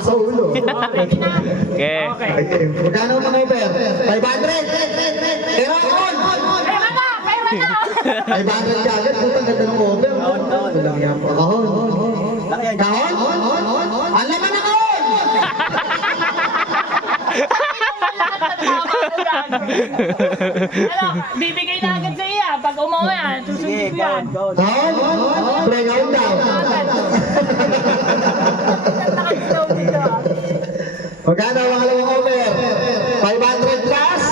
sa ulo. Ready na? Okay. Okay. Okay. Magkano mga over? 500? Pero on! Pera na! Pera na! 500 ka agad. Putang ganda ng over. Walang yan po. Kahon. Kahon? Ang laman na kahon! Ano, bibigay na agad sa iya. Pag umuwi yan, susunod ko yan. Kahon? Pre, kahon daw. Nakasilaw dito. Magkano ang dalawang over? 500 plus?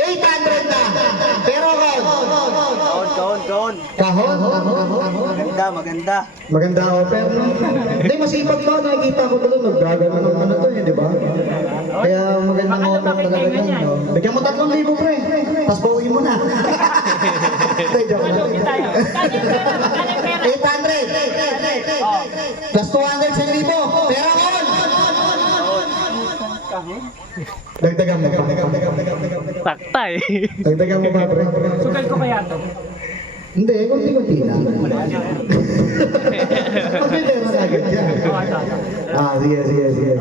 800 na! Pero kahon? Kahon? Maganda. Maganda offer, no? Hindi, masipag to. Nakikita ko doon. Naggagano ng ano to, eh, di ba? Kaya magandang Baka offer lumaki talaga tayo yan, ganyan. no? Bigyan mo 3,000, pre. Tapos bawiin mo na. Hindi, joke lang. Malugi tayo. Magkano yung pera? Magkano yung pera? 800. Oh. Plus 200 sa libo. Pero kahon! Dagdagan mo pa. Taktay. Dagdagan mo pa, pre. Sugal ko kaya to. Hindi, kunti-kunti lang. Pagpipera na agad yan. Ah, sige.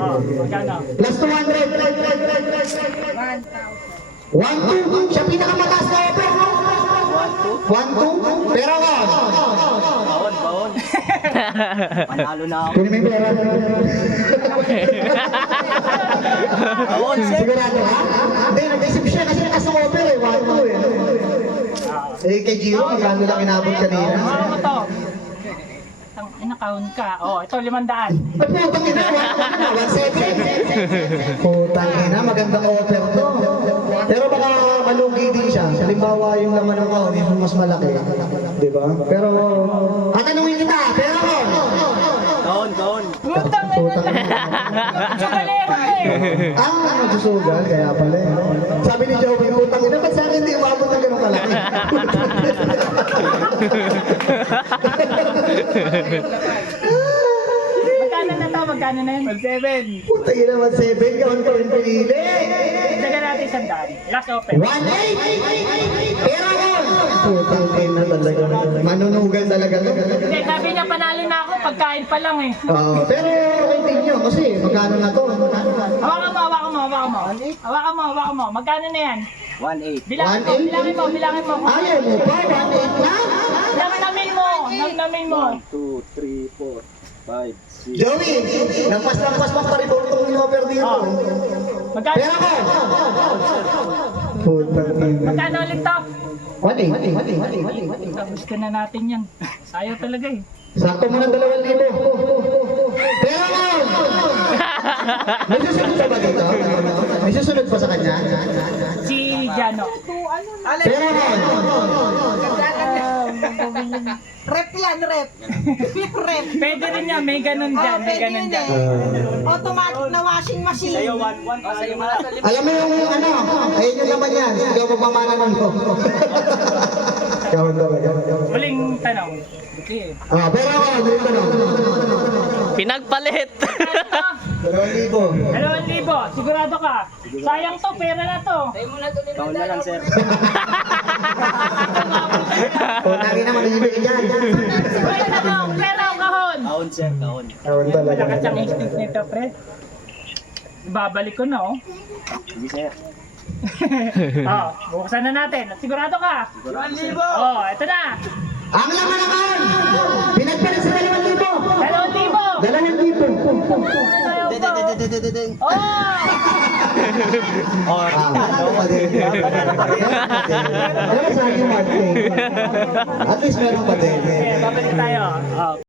Oh, magkano? Plus 200. 1-2. Siya pinakamataas na offer, no? 1-2. Pero kahon. Panalo na ako. Kunin mo yung pera. Sigurado ha? Hindi, nag-isip siya kasi nakasang offer eh. 1-2 eh. Eh, kay Gio, magkano lang inabot kanina? Ano mo to? Inakahon ka. Oh, ito 500. Ba't putang ina? 1-7? Putang ina, magandang offer to. Pero baka malugi din siya. Halimbawa yung laman ng kahon, yung mas malaki. Di ba? Pero, tatanungin kita, pero Kahon. Putang ina na. Sugalero eh. Nagsusugal, kaya pala eh. Sabi ni Joey, putang ina, ba't sa akin hindi umabot ng ganun kalaki? Magkano na to? Magkano na yun? 7. Putang ina, 1-7, kahon pa rin pinili. Dagan natin 100. Last open. 1-8! Pero kahon! Putang ina talaga. Manunugan talaga to. Hindi, sabi niya panalo na ako. Pagkain pa lang eh. Pero continue kasi magkano na to? Hawakan mo. Magkano na yan? 1-8. Bilangin mo. Ayaw mo pa? 1-8 na? Namin mo. 2, 3, 4, 5, 6. Joey, lampas pa rin itong in-over dito. Oh. Magkano? Pero ko! Putang ina. Magkano ulit to? 1-8. Gusto na natin yan. Ayaw talaga eh. Sakto mo ng 2,000. Pero ko! May susunod pa ba dito? May susunod pa sa kanya? Si Jano. Pero ko! Rep yan, rep. Rep. Pwede rin yan. May ganun dyan. May Pwede ganun yun dyan. eh. Automatic na washing machine. Sa'yo 1-1. Sa'yo na. Alam mo yung ano? Ayun yung naman yan. Ikaw magmamana nun ko. Kawan talaga. Muling tanong. Okay. Pero ako, dito na. Pinagpalit. 2,000. 2,000. Sigurado ka. Sayang to. Pera na to. Kahon na lang, sir. Putangin naman, nilibigay dyan. Pera o kahon. Kahon, sir. Kahon. Kawan talaga. Malakas ang instinct nito, pre. Babalik ko na, oh. Sige, sir. Buksan na natin. Sigurado ka? 1,000. Oh, ito na. Ang laman naman! Pinagpalit sa 2,000. 2,000. 2,000. Oh! Meron sa akin, Martin. At least meron pa din. Okay, babalik tayo. Oh.